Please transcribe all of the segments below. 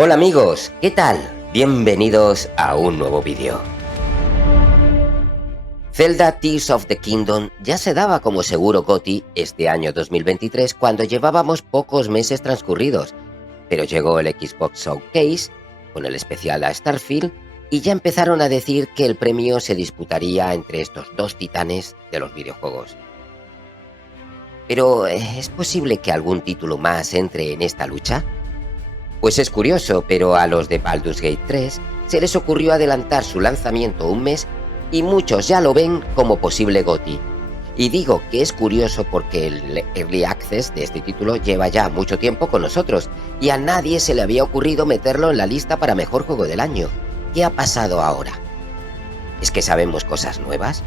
Hola amigos, ¿qué tal? Bienvenidos a un nuevo vídeo. Zelda Tears of the Kingdom ya se daba como seguro GOTY este año 2023 cuando llevábamos pocos meses transcurridos, pero llegó el Xbox Showcase con el especial a Starfield y ya empezaron a decir que el premio se disputaría entre estos dos titanes de los videojuegos. Pero ¿es posible que algún título más entre en esta lucha? Pues es curioso, pero a los de Baldur's Gate 3 se les ocurrió adelantar su lanzamiento un mes y muchos ya lo ven como posible GOTY. Y digo que es curioso porque el Early Access de este título lleva ya mucho tiempo con nosotros y a nadie se le había ocurrido meterlo en la lista para mejor juego del año. ¿Qué ha pasado ahora? ¿Es que sabemos cosas nuevas?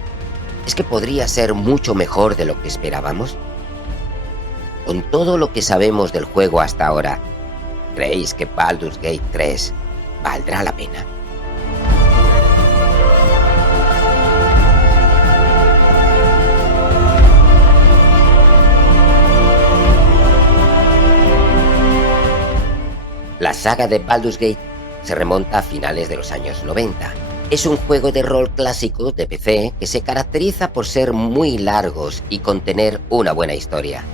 ¿Es que podría ser mucho mejor de lo que esperábamos? Con todo lo que sabemos del juego hasta ahora, ¿creéis que Baldur's Gate 3 valdrá la pena? La saga de Baldur's Gate se remonta a finales de los años 90. Es un juego de rol clásico de PC que se caracteriza por ser muy largos y contener una buena historia.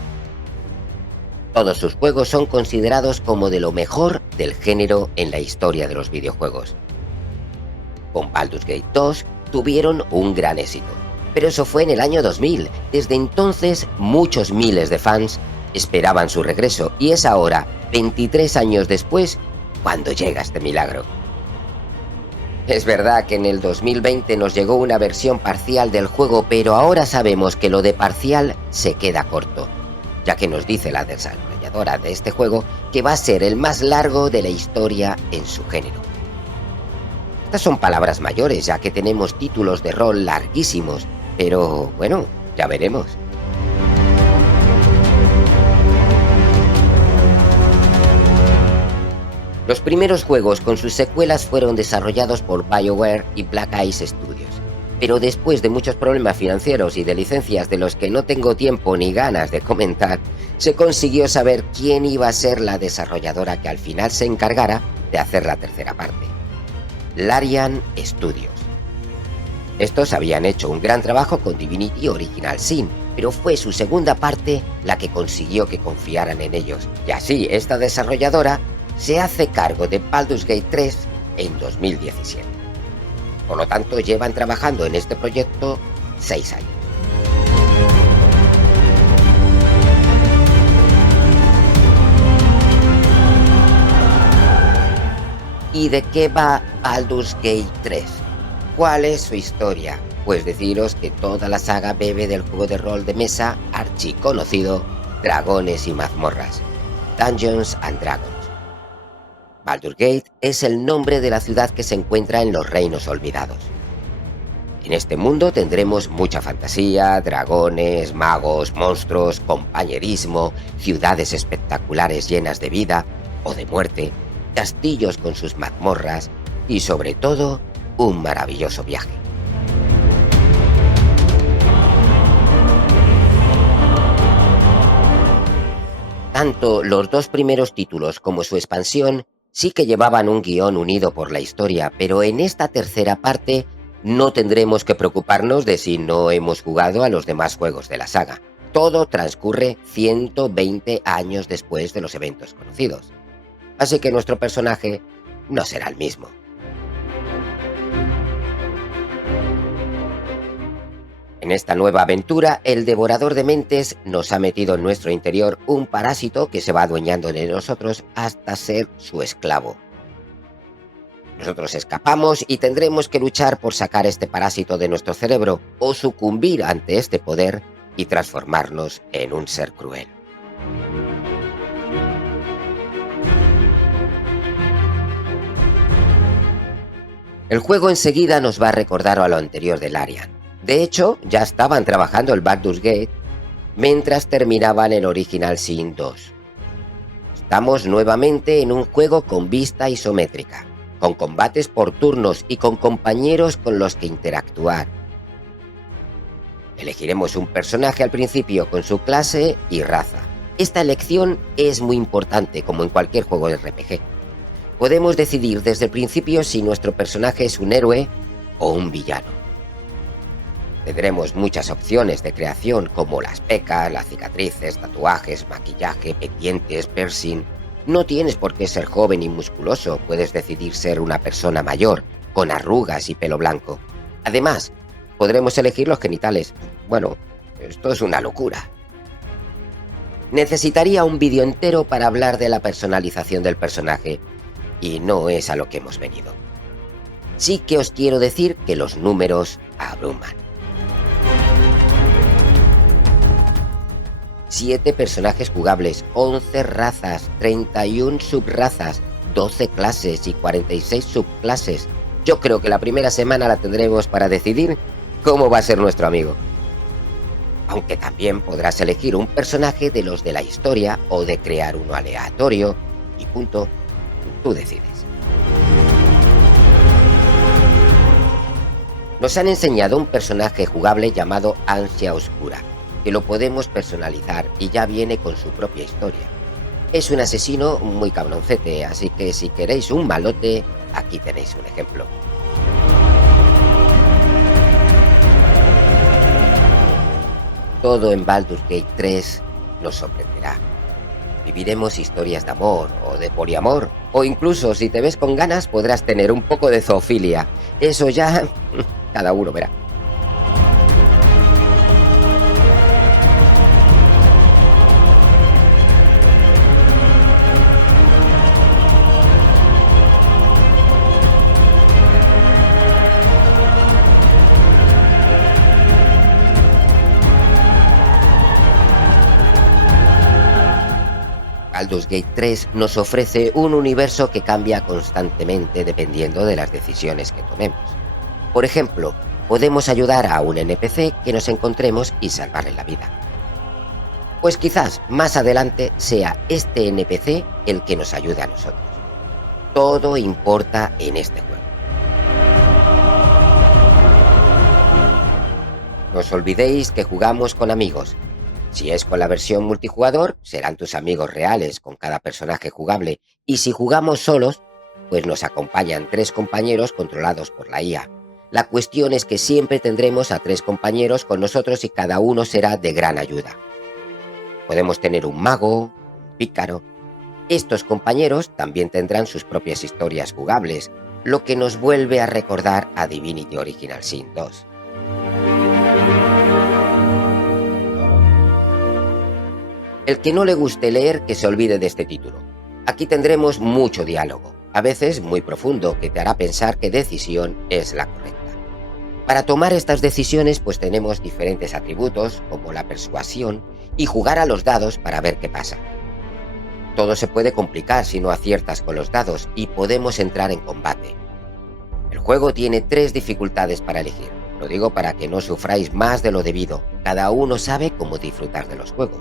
Todos sus juegos son considerados como de lo mejor del género en la historia de los videojuegos. Con Baldur's Gate 2 tuvieron un gran éxito, pero eso fue en el año 2000. Desde entonces, muchos miles de fans esperaban su regreso y es ahora, 23 años después, cuando llega este milagro. Es verdad que en el 2020 nos llegó una versión parcial del juego, pero ahora sabemos que lo de parcial se queda corto, ya que nos dice la desarrolladora de este juego que va a ser el más largo de la historia en su género. Estas son palabras mayores, ya que tenemos títulos de rol larguísimos, pero bueno, ya veremos. Los primeros juegos con sus secuelas fueron desarrollados por BioWare y Black Ice Studios, pero después de muchos problemas financieros y de licencias de los que no tengo tiempo ni ganas de comentar, se consiguió saber quién iba a ser la desarrolladora que al final se encargara de hacer la tercera parte: Larian Studios. Estos habían hecho un gran trabajo con Divinity Original Sin, pero fue su segunda parte la que consiguió que confiaran en ellos, y así esta desarrolladora se hace cargo de Baldur's Gate 3 en 2017. Por lo tanto, llevan trabajando en este proyecto 6 años. ¿Y de qué va Baldur's Gate 3? ¿Cuál es su historia? Pues deciros que toda la saga bebe del juego de rol de mesa archiconocido Dragones y Mazmorras, Dungeons and Dragons. Baldur's Gate es el nombre de la ciudad que se encuentra en los Reinos Olvidados. En este mundo tendremos mucha fantasía, dragones, magos, monstruos, compañerismo, ciudades espectaculares llenas de vida o de muerte, castillos con sus mazmorras y sobre todo, un maravilloso viaje. Tanto los dos primeros títulos como su expansión sí que llevaban un guión unido por la historia, pero en esta tercera parte no tendremos que preocuparnos de si no hemos jugado a los demás juegos de la saga. Todo transcurre 120 años después de los eventos conocidos, así que nuestro personaje no será el mismo. En esta nueva aventura, el Devorador de Mentes nos ha metido en nuestro interior un parásito que se va adueñando de nosotros hasta ser su esclavo. Nosotros escapamos y tendremos que luchar por sacar este parásito de nuestro cerebro o sucumbir ante este poder y transformarnos en un ser cruel. El juego enseguida nos va a recordar a lo anterior de Larian. De hecho, ya estaban trabajando el Baldur's Gate mientras terminaban el Original Sin 2. Estamos nuevamente en un juego con vista isométrica, con combates por turnos y con compañeros con los que interactuar. Elegiremos un personaje al principio con su clase y raza. Esta elección es muy importante, como en cualquier juego de RPG. Podemos decidir desde el principio si nuestro personaje es un héroe o un villano. Tendremos muchas opciones de creación como las pecas, las cicatrices, tatuajes, maquillaje, pendientes, piercing. No tienes por qué ser joven y musculoso, puedes decidir ser una persona mayor, con arrugas y pelo blanco. Además, podremos elegir los genitales. Bueno, esto es una locura. Necesitaría un vídeo entero para hablar de la personalización del personaje, y no es a lo que hemos venido. Sí que os quiero decir que los números abruman. 7 personajes jugables, 11 razas, 31 subrazas, 12 clases y 46 subclases. Yo creo que la primera semana la tendremos para decidir cómo va a ser nuestro amigo. Aunque también podrás elegir un personaje de los de la historia o de crear uno aleatorio y punto, tú decides. Nos han enseñado un personaje jugable llamado Ansia Oscura, que lo podemos personalizar y ya viene con su propia historia. Es un asesino muy cabroncete, así que si queréis un malote, aquí tenéis un ejemplo. Todo en Baldur's Gate 3 nos sorprenderá. Viviremos historias de amor o de poliamor, o incluso si te ves con ganas podrás tener un poco de zoofilia. Eso ya cada uno verá. Baldur's Gate 3 nos ofrece un universo que cambia constantemente dependiendo de las decisiones que tomemos. Por ejemplo, podemos ayudar a un NPC que nos encontremos y salvarle la vida. Pues quizás más adelante sea este NPC el que nos ayude a nosotros. Todo importa en este juego. No os olvidéis que jugamos con amigos. Si es con la versión multijugador, serán tus amigos reales con cada personaje jugable, y si jugamos solos, pues nos acompañan 3 compañeros controlados por la IA. La cuestión es que siempre tendremos a 3 compañeros con nosotros y cada uno será de gran ayuda. Podemos tener un mago, un pícaro. Estos compañeros también tendrán sus propias historias jugables, lo que nos vuelve a recordar a Divinity Original Sin 2. El que no le guste leer, que se olvide de este título. Aquí tendremos mucho diálogo, a veces muy profundo, que te hará pensar qué decisión es la correcta. Para tomar estas decisiones, pues tenemos diferentes atributos, como la persuasión, y jugar a los dados para ver qué pasa. Todo se puede complicar si no aciertas con los dados y podemos entrar en combate. El juego tiene 3 dificultades para elegir. Lo digo para que no sufráis más de lo debido. Cada uno sabe cómo disfrutar de los juegos.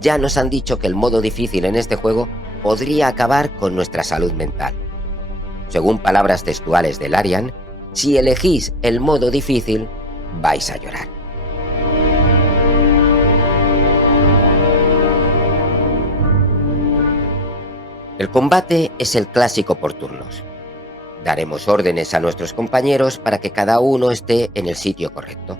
Ya nos han dicho que el modo difícil en este juego podría acabar con nuestra salud mental. Según palabras textuales de Larian, si elegís el modo difícil, vais a llorar. El combate es el clásico por turnos. Daremos órdenes a nuestros compañeros para que cada uno esté en el sitio correcto.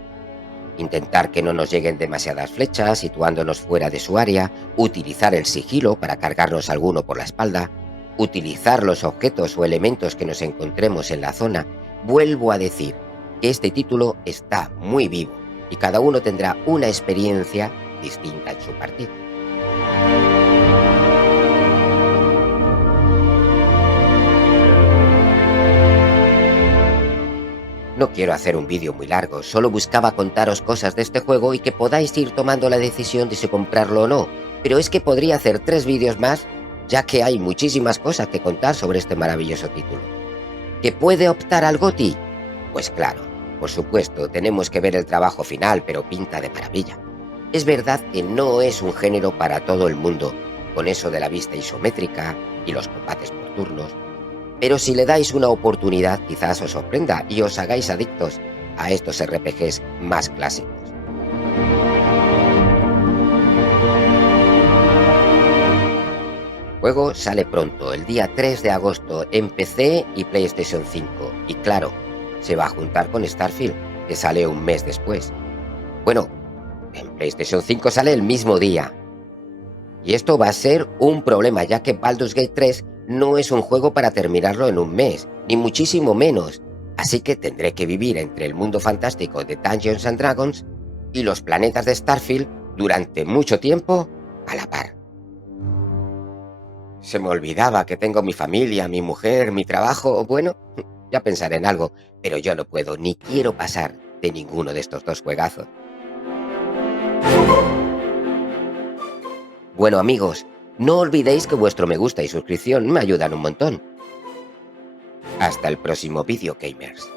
Intentar que no nos lleguen demasiadas flechas situándonos fuera de su área, utilizar el sigilo para cargarnos alguno por la espalda, utilizar los objetos o elementos que nos encontremos en la zona. Vuelvo a decir que este título está muy vivo y cada uno tendrá una experiencia distinta en su partida. No quiero hacer un vídeo muy largo, solo buscaba contaros cosas de este juego y que podáis ir tomando la decisión de si comprarlo o no, pero es que podría hacer 3 vídeos más, ya que hay muchísimas cosas que contar sobre este maravilloso título. ¿Que puede optar al GOTY? Pues claro, por supuesto, tenemos que ver el trabajo final, pero pinta de maravilla. Es verdad que no es un género para todo el mundo, con eso de la vista isométrica y los combates por turnos, pero si le dais una oportunidad quizás os sorprenda y os hagáis adictos a estos RPGs más clásicos. juego sale pronto, el día 3 de agosto, en PC y PlayStation 5. Y claro, se va a juntar con Starfield, que sale un mes después. Bueno, en PlayStation 5 sale el mismo día. Y esto va a ser un problema, ya que Baldur's Gate 3 no es un juego para terminarlo en un mes, ni muchísimo menos. Así que tendré que vivir entre el mundo fantástico de Dungeons and Dragons y los planetas de Starfield durante mucho tiempo a la par. Se me olvidaba que tengo mi familia, mi mujer, mi trabajo. Bueno, ya pensaré en algo, pero yo no puedo ni quiero pasar de ninguno de estos dos juegazos. Bueno, amigos, no olvidéis que vuestro me gusta y suscripción me ayudan un montón. Hasta el próximo vídeo, gamers.